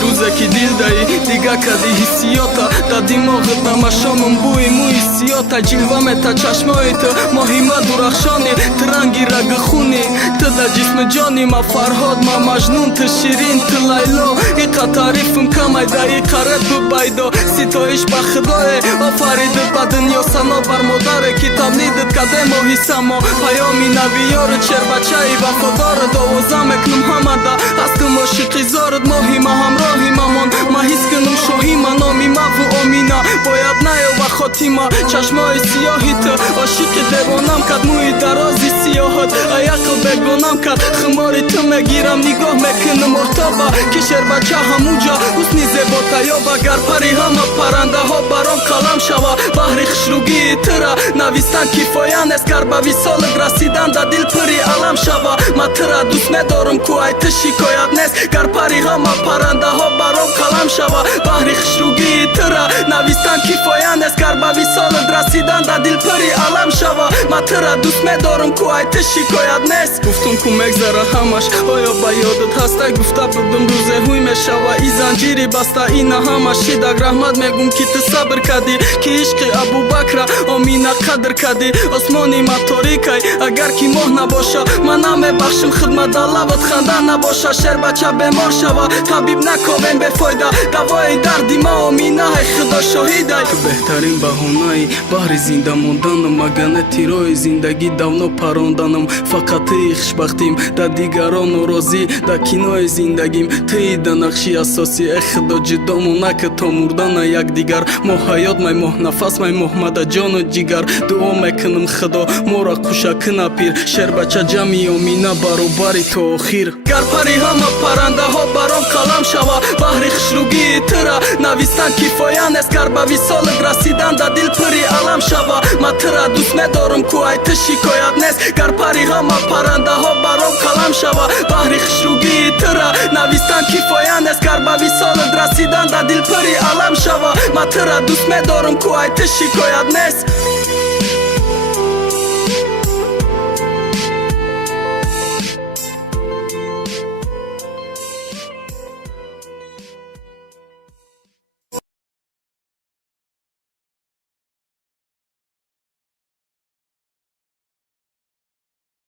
روزکی دیل دایی دیگه کدی حسیاتا دا دیماغت نمشامم بوی موی سیاتا جلوه تا چشمای تو ماهیما درخشانی ترنگی رگ خونی تو دا جسم جانی ما فرهاد ما مجنون تو شیرین تو لیلا ایقا تعریفم کمی دا ایقا رد ببایدو ستایش با خدای آفریدت با دنیا سما بر مادره کتاب نیدت کده ماهی سما پیامی نویار چر بچهی وفادار دوازم اکنم همه دا هستم عاشقی زارد ماهی ما همراهی مامان ما حس کنم شاهی ما نامی ما و آمینا باید نیا و خاتیما چشمای سیاهی تو عاشق دیوانم کد موی درازی سیاهت ایقل بگانم کد خماری تو مگیرم نگاه میکنم ارتابا کشر بچه هموجا حسنی زیباتا یا بگر پری همه پرنده ها برام کلم شوا بحری خشروگی ترا نویستن کفایان است کر با ویسال رسیدن دا دل پری علم شوا ما ترا دوست ندارم کو ایت شکایت نیست گر پری همه پرنده ها برام کلم شوا بحری خشروگی ترا نویستن کفایان است کر با ویسال رسیدن دا دل پری علم شوا ما ترا دوست ندارم کو ایت شکایت نیست گفتم کو مگذره همش آیا با یادت هسته گفته بودم روزه هوی میشوا ای زنجیری بسته اینا همش شیدک رحمت میگم که تو صبر کردی که عشق ابو بکر آمینا قدر کردی آسمانی ما تاریکای اگر کی ماه نباشه من نمیبخشم خدمت لبت خنده نباشه شر بچه بیمار شوا طبیب نکاویم بفایده دوای دردی ما آمینا های خدا شاهیده تو بهترین بهانه‌ای بحر زنده موندنم اگه تیروی زندگی давно پراندنم فقط خوشبختیم در دیگران و راضی در کنای زندگیم تیده نقشی اساسی خدا جدامو نکه تا مردن یک دیگر ما حیات مای ماه نفس مای محمد جان و جگر دعا میکنم خدا ما را کشک نپیر شر بچه جمعی آمینا برابری تا آخیر گر پری همه پرنده ها برام کلم شوا بحری خشروگی ترا نویستن کفایان است کر با ویسال رسیدن دا دل پری علم شوا ما ترا دوست ندارم کو ایت شکایت نیست گر پری همه پرنده ها برام کلم شوا بحری خشروگی ترا نویستن کفایان است کر با ویسال رسیدن دا دل پری علم شوا ما ترا دوست ندارم کو ایت شکایت نیست